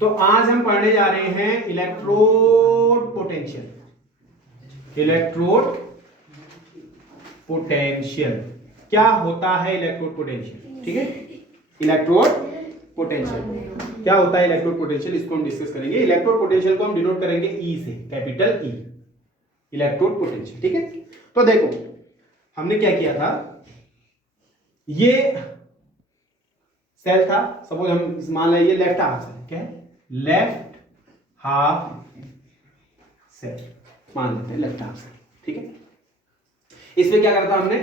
तो आज हम पढ़ने जा रहे हैं इलेक्ट्रोड पोटेंशियल। इलेक्ट्रोड पोटेंशियल क्या होता है? इलेक्ट्रोड पोटेंशियल, ठीक है। इलेक्ट्रोड पोटेंशियल क्या होता है? इलेक्ट्रोड पोटेंशियल, इसको हम डिस्कस करेंगे। इलेक्ट्रोड पोटेंशियल को हम डिनोट करेंगे ई से, कैपिटल ई, इलेक्ट्रोड पोटेंशियल, ठीक है। तो देखो हमने क्या किया था, ये सेल था, सपोज हम मान लें ये लेफ्ट हाफ सेल, क्या है? लेफ्ट हाफ सेल मान लेते हैं, लेफ्ट हाफ सेल, ठीक है। इसमें क्या करता हमने?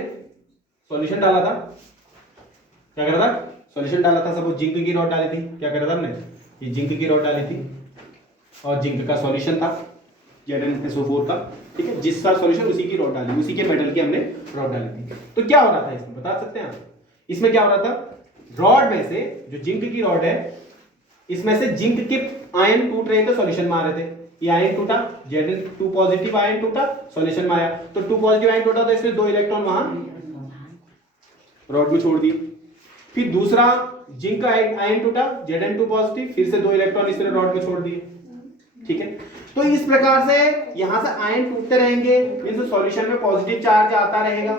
सॉल्यूशन डाला था। क्या करा था? सॉल्यूशन डाला था। सपोज जिंक की रॉड डाली थी। क्या करा था हमने? ये जिंक की रॉड डाली थी और जिंक का सॉल्यूशन था ZnSO4 का, ठीक है। जिसका सॉल्यूशन उसी की रॉड डाली, उसी के मेटल की हमने रॉड डाली थी। तो क्या हो रहा था इसमें, बता सकते हैं आप? इसमें क्या हो रहा था? रॉड में से जो जिंक की रॉड है, इसमें से जिंक के आयन टूट रहे थे, सॉल्यूशन में आ रहे थे। ये आयन टूटा, Zn2 पॉजिटिव आयन टूटा, सॉल्यूशन में आया। तो 2 पॉजिटिव आयन टूटा तो इसमें 2 इलेक्ट्रॉन वहां रॉड में छोड़ दिए। फिर दूसरा जिंक का आयन टूटा, Zn2 पॉजिटिव, फिर से 2 इलेक्ट्रॉन इसने रॉड में छोड़ दिए, ठीक है। तो इस प्रकार से यहां से आयन टूटते रहेंगे, इस सॉल्यूशन में पॉजिटिव चार्ज आता रहेगा,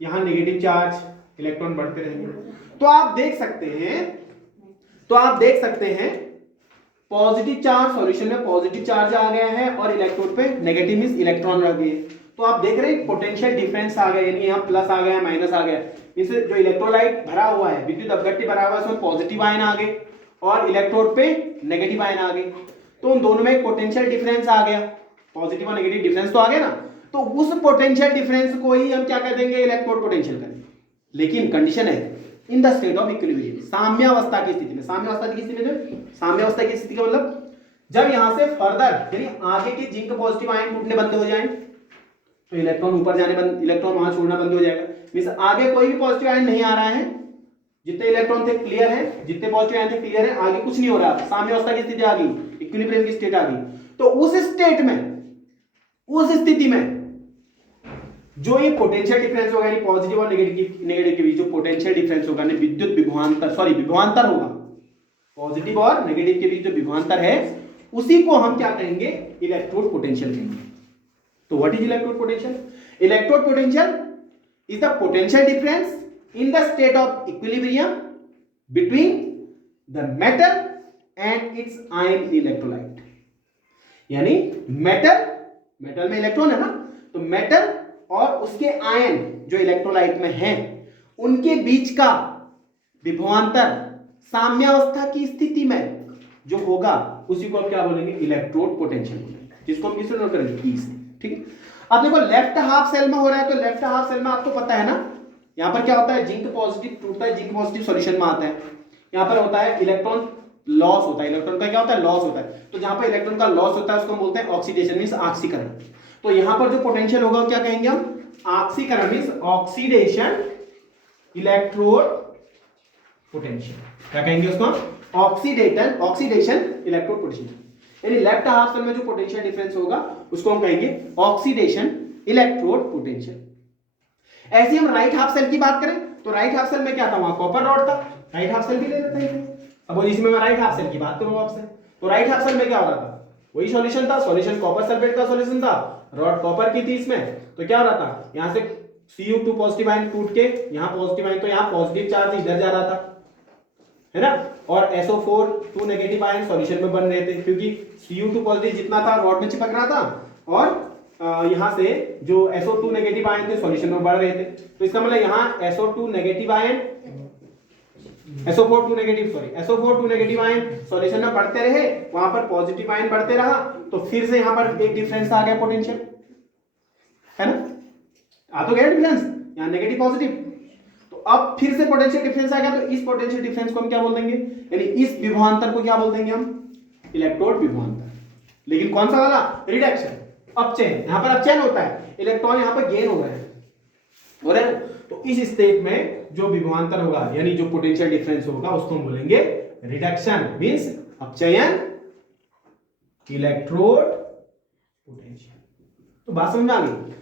यहां नेगेटिव चार्ज, इलेक्ट्रॉन बढ़ते रहेंगे। तो आप देख सकते हैं पॉजिटिव चार्ज सॉल्यूशन में पॉजिटिव चार्ज आ गया है और इलेक्ट्रोड पे नेगेटिव मींस इलेक्ट्रॉन रह गए। तो आप देख रहे हैं पोटेंशियल डिफरेंस आ गया, यानी यहाँ प्लस आ गया, माइनस आ गया। इससे जो इलेक्ट्रोलाइट भरा हुआ है, विद्युत अपघट्य भरा हुआ है, उसमें पॉजिटिव आयन आ गए और इलेक्ट्रोड पे नेगेटिव आयन आ गए। तो उन दोनों में एक पोटेंशियल डिफरेंस आ गया, पॉजिटिव और नेगेटिव डिफरेंस तो आ गया ना। तो उस पोटेंशियल डिफरेंस को ही हम क्या कह देंगे? इलेक्ट्रोड पोटेंशियल करेंगे। लेकिन कंडीशन है in the state of equilibrium, साम्यावस्था की स्थिति में। साम्यावस्था की स्थिति में, साम्यावस्था की स्थिति का मतलब जब यहां से फर्दर यानी आगे के जिंक पॉजिटिव आयन टूटने बंद हो जाएं तो इलेक्ट्रॉन ऊपर जाने बंद, इलेक्ट्रॉन वहां छोड़ना बंद हो जाएगा। मींस आगे कोई भी पॉजिटिव आयन नहीं आ रहा है, जितने इलेक्ट्रॉन थे क्लियर है, जितने पॉजिटिव आयन थे क्लियर है, आगे कुछ नहीं हो रहा। साम्यावस्था की स्थिति आ गई, इक्विलिब्रियम की स्टेट आ गई। तो उस स्टेट में, उस स्थिति में जो ये पोटेंशियल डिफरेंस होगा, यानी पॉजिटिव और नेगेटिव के बीच जो पोटेंशियल डिफरेंस होगा, विद्युत विभवांतर, विभवांतर होगा, पॉजिटिव और नेगेटिव के बीच जो विभवांतर है, उसी को हम क्या कहेंगे? इलेक्ट्रोड पोटेंशियल कहेंगे। तो what is electrode potential? Electrode potential is the potential difference in the state of equilibrium between the metal and it's ion electrolyte. यानी मेटल में इलेक्ट्रॉन है ना, तो मेटल और उसके आयन जो इलेक्ट्रोलाइट में हैं, उनके बीच का विभवांतर साम्यावस्था की स्थिति में जो होगा, उसी को हम क्या बोलेंगे? इलेक्ट्रोड पोटेंशियल बोलेंगे, जिसको हम किससे नोट करेंगे? ई से, ठीक है। अब देखो लेफ्ट हाफ सेल में हो रहा है, तो लेफ्ट हाफ सेल में आपको पता है ना, यहां पर क्या होता है? जिंक पॉजिटिव टूटता है, जिंक पॉजिटिव सॉल्यूशन में आता है। यहां पर होता है इलेक्ट्रॉन लॉस होता है, इलेक्ट्रॉन का क्या होता है? लॉस होता है। तो जहां पर इलेक्ट्रॉन का लॉस होता है उसको हम बोलते हैं ऑक्सीडेशन, मींस ऑक्सीकरण। तो यहां पर जो पोटेंशियल होगा क्या कहेंगे हम? ऑक्सीकरण, मींस ऑक्सीडेशन इलेक्ट्रोड पोटेंशियल। क्या कहेंगे उसको? Oxidation electrode potential. यानी लेफ्ट हाफ सेल में जो पोटेंशियल डिफरेंस होगा उसको हम कहेंगे ऑक्सीडेशन इलेक्ट्रोड पोटेंशियल। ऐसे हम राइट हाफ सेल की बात करें तो राइट हाफ सेल में क्या था? वहां कॉपर रॉड था। राइट हाफ सेल भी ले लेते हैं। अब इसमें मैं राइट हाफ सेल की बात करूं आपसे, तो राइट हाफ सेल में क्या हो रहा था? वही सॉल्यूशन था, सॉल्यूशन कॉपर सल्फेट का सॉल्यूशन था, रॉड कॉपर की थी इसमें। तो क्या हो रहा था? यहां से Cu2 पॉजिटिव आयन टूट के यहां पॉजिटिव आयन, तो यहां पॉजिटिव चार्ज इधर जा रहा था, है ना, और SO4 2 नेगेटिव आयन सॉल्यूशन में बन रहे थे, क्योंकि Cu2 पॉजिटिव जितना था रॉड में चिपक रहा था और यहां से जो SO2 नेगेटिव आयन थे सॉल्यूशन में बढ़ रहे थे। तो इसका मतलब यहां SO4 नेगेटिव आयन सॉल्यूशन में बढ़ते रहे, वहां पर पॉजिटिव आयन बढ़ते रहा, तो फिर से यहां पर एक डिफरेंस आ गया पोटेंशियल, है ना, आ तो गया डिफरेंस, यहां नेगेटिव पॉजिटिव। तो अब फिर से पोटेंशियल डिफरेंस आ गया, तो इस पोटेंशियल डिफरेंस को हम क्या बोल देंगे? यानी इस विभवांतर को क्या बोल देंगे हम? इलेक्ट्रोड विभवांतर। लेकिन कौन सा वाला? रिडक्शन, अपचयन। यहां पर अपचयन होता है, इलेक्ट्रॉन यहां पर गेन हो रहे हैं। तो इस स्टेट में जो विभवांतर होगा, यानी जो पोटेंशियल डिफरेंस होगा, उसको हम बोलेंगे रिडक्शन, मींस अपचयन इलेक्ट्रोड पोटेंशियल। तो बात समझ में आ गई?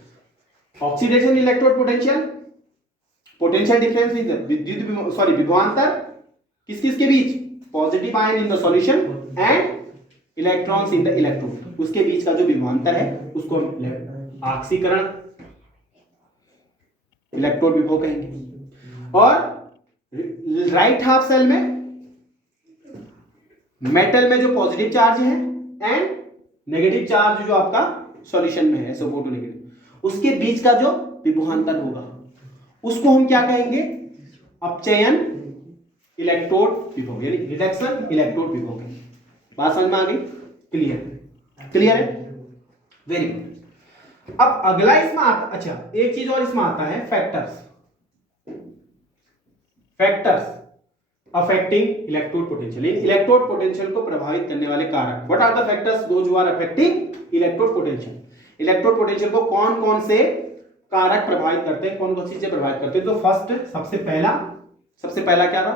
Oxidation electrode potential, potential difference विभवांतर किस किस के बीच? Positive ion in the solution and electrons in the electrode, उसके बीच का जो विभवांतर है उसको हम ऑक्सीकरण इलेक्ट्रोड विभव कहेंगे। और राइट हाफ सेल में मेटल में जो पॉजिटिव चार्ज है एंड नेगेटिव चार्ज जो आपका सॉल्यूशन में है SO4 नेगेटिव, उसके बीच का जो विभवांतर होगा उसको हम क्या कहेंगे, अपचयन इलेक्ट्रोड विभव यानी रिडक्शन इलेक्ट्रोड विभव। बात समझ में आ गई? क्लियर है? Very good. अब अगला इसमें आता, अच्छा एक चीज और इसमें आता है factors affecting electrode potential, electrode potential को प्रभावित करने वाले कारक। What are the factors those who are affecting electrode potential, electrode potential को कौन कौन से कारक प्रभावित करते हैं, कौन कौन सी चीजें प्रभावित करते हैं। तो फर्स्ट सबसे पहला क्या था,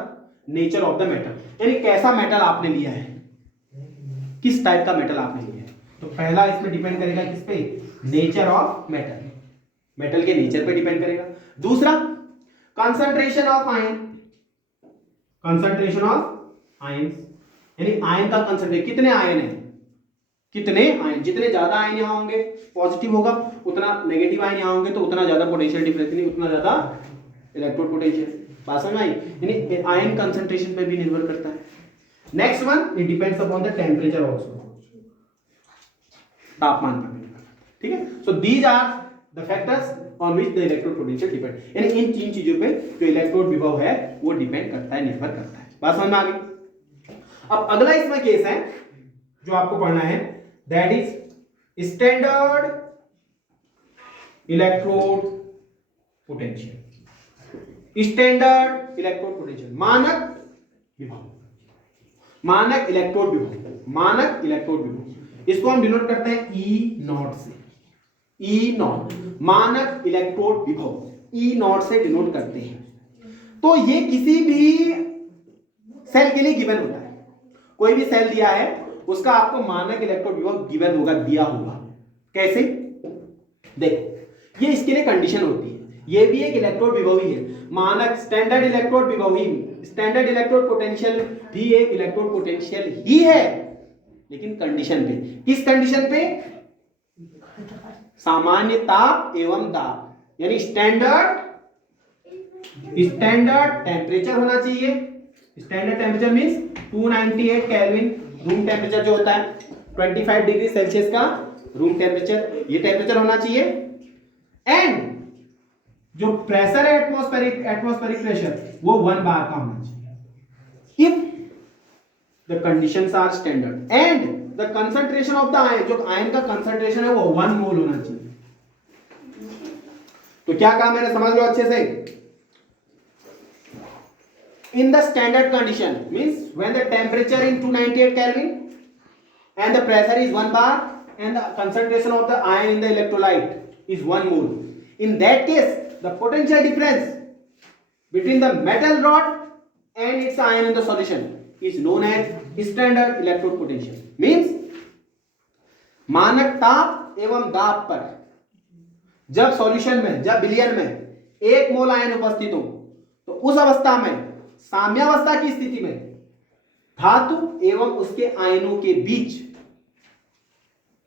नेचर ऑफ द मेटल, यानी कैसा मेटल आपने लिया है, किस टाइप का मेटल आपने लिया है। तो पहला इसमें डिपेंड करेगा किस पे, नेचर ऑफ मेटल, मेटल के नेचर पे डिपेंड करेगा। दूसरा कंसंट्रेशन ऑफ आयंस, यानी आयन का कंसंट्रेशन, कितने आयन है, जितने ज्यादा आयन यहां होंगे पॉजिटिव होगा, उतना नेगेटिव आयन यहां होंगे तो उतना ज्यादा पोटेंशियल डिफरेंस, नहीं उतना ज्यादा इलेक्ट्रोड पोटेंशियल। बात समझ में आई? यानी आयन कंसंट्रेशन पे भी निर्भर करता है। Next one, it depends upon the temperature also, तापमान पर, ठीक है। So these are the factors on which the electrode potential depend, यानी इन तीन चीजों पे जो इलेक्ट्रोड विभव है वो डिपेंड करता है, निर्भर करता है। बात समझ में आ गई? अब अगला इसमें केस है जो आपको पढ़ना है, that is standard electrode potential, standard electrode potential, मानक इलेक्ट्रोड विभव, इसको हम डिनोट करते हैं E0 से, E0 मानक इलेक्ट्रोड विभव E0 से डिनोट करते हैं। तो ये किसी भी सेल के लिए गिवन होता है, कोई भी सेल दिया है उसका आपको मानक इलेक्ट्रोड विभव गिवन होगा, दिया होगा। कैसे? देखो, ये इसके लिए कंडीशन होती है, ये भी एक इलेक्ट्रोड विभव ही है, मानक स्टैंडर्ड इलेक्ट्रोड विभव ही, स्टैंडर्ड इलेक्ट्रोड पोटेंशियल भी एक इलेक्ट्रोड पोटेंशियल ही है, लेकिन कंडीशन पे। किस कंडीशन पे? सामान्य ताप एवं दाब, यानी स्टैंडर्ड टेम्परेचर होना चाहिए। Standard temperature means 298 kelvin, room temperature जो होता है 25 डिग्री सेल्सियस का रूम टेम्परेचर, ये टेम्परेचर होना चाहिए। एंड जो प्रेशर है एटमॉस्फेरिक प्रेशर वो 1 बार का होना चाहिए if the conditions are standard. And the concentration of the ion, जो आयन का कंसंट्रेशन है वो 1 मोल होना चाहिए। तो क्या कहा मैंने, समझ लो अच्छे से। In the standard condition means when the temperature in 298 Kelvin and the pressure is 1 bar and the concentration of the ion in the electrolyte is 1 mole. In that case, the potential difference between the metal rod and its ion in the solution is known as standard electrode potential. Means मानक ताप एवं दाब पर जब solution में, जब विलयन में 1 मोल आयन उपस्थित हो, तो उस अवस्था में, साम्यावस्था की स्थिति में, धातु एवं उसके आयनों के बीच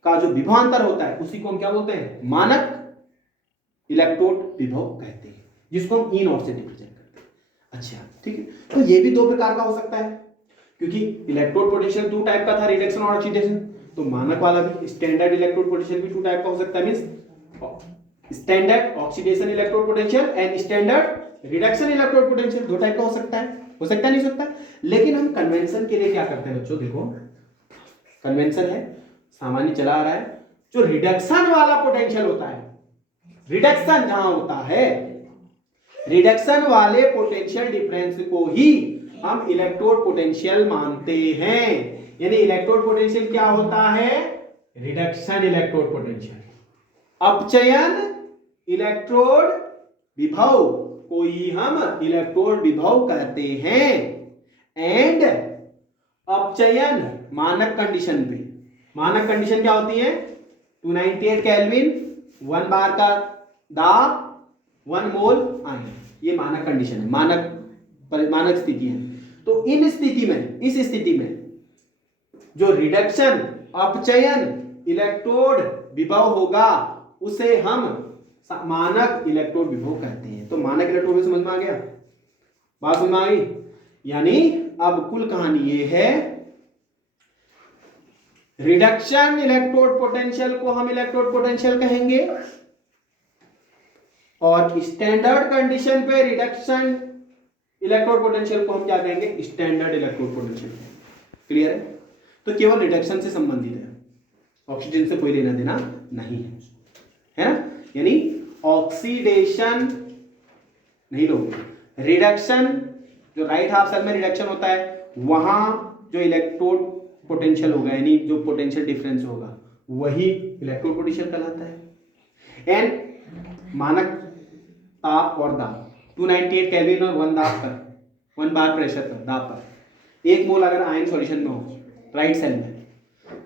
का जो विभवांतर होता है उसी को हम क्या बोलते हैं, मानक इलेक्ट्रोड विभव कहते हैं, जिसको हम E0 से रिप्रेजेंट करते हैं। अच्छा, ठीक है। तो ये भी 2 प्रकार का हो सकता है, क्योंकि इलेक्ट्रोड पोटेंशियल 2 टाइप का था, रिडक्शन और ऑक्सीडेशन। तो मानक वाला भी स्टैंडर्ड इलेक्ट्रोड पोटेंशियल भी 2 टाइप का हो सकता है, means standard oxidation electrode potential and standard reduction electrode potential. 2 type का हो सकता है, नहीं सकता। लेकिन हम कन्वेंशन के लिए क्या करते हैं बच्चों, देखो कन्वेंशन है, सामान्य चला आ रहा है, जो रिडक्शन वाला पोटेंशियल होता है, रिडक्शन जहां होता है, रिडक्शन वाले पोटेंशियल डिफरेंस को ही हम इलेक्ट्रोड पोटेंशियल मानते हैं। यानी इलेक्ट्रोड पोटेंशियल क्या होता है, रिडक्शन इलेक्ट्रोड पोटेंशियल, अपचयन इलेक्ट्रोड विभव को ही हम इलेक्ट्रोड विभव कहते हैं। एंड अपचयन मानक कंडीशन पे, मानक कंडीशन क्या होती है, 298 केल्विन, 1 बार का दाब, 1 मोल आयन, ये मानक कंडीशन है, मानक स्थिति है। तो इस स्थिति में जो रिडक्शन अपचयन इलेक्ट्रोड विभव होगा उसे हम मानक इलेक्ट्रोड विभव कहते हैं। तो मानक इलेक्ट्रोड समझ में आ गया, बात समझ में आ गई। यानी अब कुल कहानी ये है, रिडक्शन इलेक्ट्रोड पोटेंशियल को हम इलेक्ट्रोड पोटेंशियल कहेंगे और स्टैंडर्ड कंडीशन पे रिडक्शन इलेक्ट्रोड पोटेंशियल को हम क्या कहेंगे, स्टैंडर्ड इलेक्ट्रोड पोटेंशियल। क्लियर है? तो केवल रिडक्शन से संबंधित है, ऑक्सीजन से कोई लेना देना नहीं है ना। यानी ऑक्सीडेशन नहीं लोगे, रिडक्शन जो राइट हाफ सेल में रिडक्शन होता है वहां जो इलेक्ट्रोड पोटेंशियल होगा यानी जो पोटेंशियल डिफरेंस होगा वही इलेक्ट्रोड पोटेंशियल कहलाता है। एंड मानक ताप और दाब 298 केल्विन और 1 बार प्रेशर पर दाब पर 1 मोल अगर आयन सॉल्यूशन में हो राइट सेल में,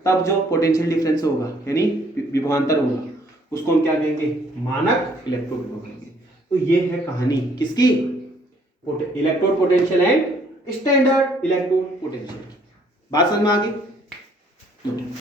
तब जो पोटेंशियल डिफरेंस होगा यानी विभवांतर होगा उसको हम क्या कहेंगे, मानक इलेक्ट्रोड विभव कहेंगे। तो ये है कहानी किसकी, electrode potential and standard electrode potential. बात समझ में आ गई।